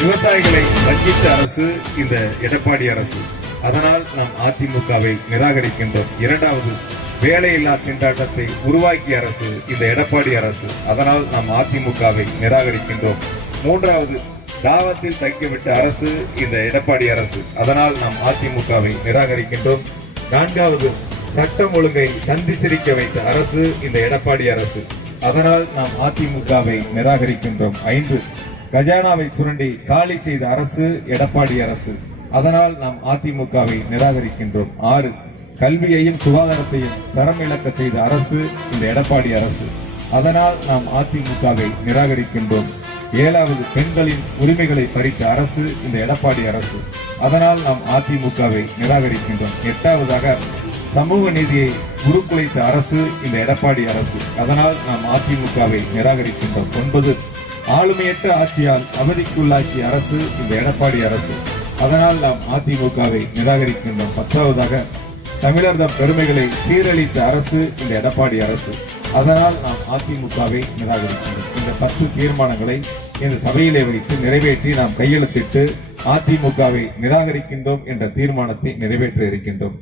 விவசாயிகளை வஞ்சித்த அரசு இந்த எடப்பாடி அரசு. அதனால் நாம் அதிமுகவை நிராகரிக்கின்றோம். இரண்டாவது, வேலையில்லா திண்டாட்டத்தை உருவாக்கிய அரசு இந்த எடப்பாடி அரசு. அதனால் நாம் அதிமுகவை நிராகரிக்கின்றோம். மூன்றாவது, தாவத்தில் தைக்கவிட்ட அரசு இந்த எடப்பாடி அரசு. அதனால் நாம் அதிமுகவை நிராகரிக்கின்றோம். நான்காவது, சட்டம் ஒழுங்கை சந்தி சிரிக்க வைத்த அரசு இந்த எடப்பாடி அரசு. அதனால் நாம் அதிமுகவை நிராகரிக்கின்றோம். 5, கஜானாவை சுரண்டி காலி செய்த அரசு எடப்பாடி அரசு. அதனால் நாம் அதிமுகவை நிராகரிக்கின்றோம். 6, கல்வியையும் சுகாதாரத்தையும் தரம் இழக்க செய்த அரசு இந்த எடப்பாடி அரசு. அதனால் நாம் அதிமுகவை நிராகரிக்கின்றோம். 7வது, பெண்களின் உரிமைகளை பறித்த அரசு இந்த எடப்பாடி அரசு. அதனால் நாம் அதிமுகவை நிராகரிக்கின்றோம். 8வதாக, சமூக நீதியை உருக்குலைத்த அரசு இந்த எடப்பாடி அரசு. அதனால் நாம் அதிமுகவை நிராகரிக்கின்றோம். 9, ஆளுமையற்ற ஆட்சியால் அவதிக்குள்ளாக்கிய அரசு இந்த எடப்பாடி அரசு. அதனால் நாம் அதிமுகவை நிராகரிக்கின்றோம். 10வதாக, தமிழர் தம் பெருமைகளை சீரழித்த அரசு இந்த எடப்பாடி அரசு. அதனால் நாம் அதிமுகவை நிராகரிக்கின்றோம். இந்த 10 தீர்மானங்களை இந்த சபையிலே வைத்து நிறைவேற்றி நாம் கையெழுத்திட்டு அதிமுகவை நிராகரிக்கின்றோம் என்ற தீர்மானத்தை நிறைவேற்ற இருக்கின்றோம்.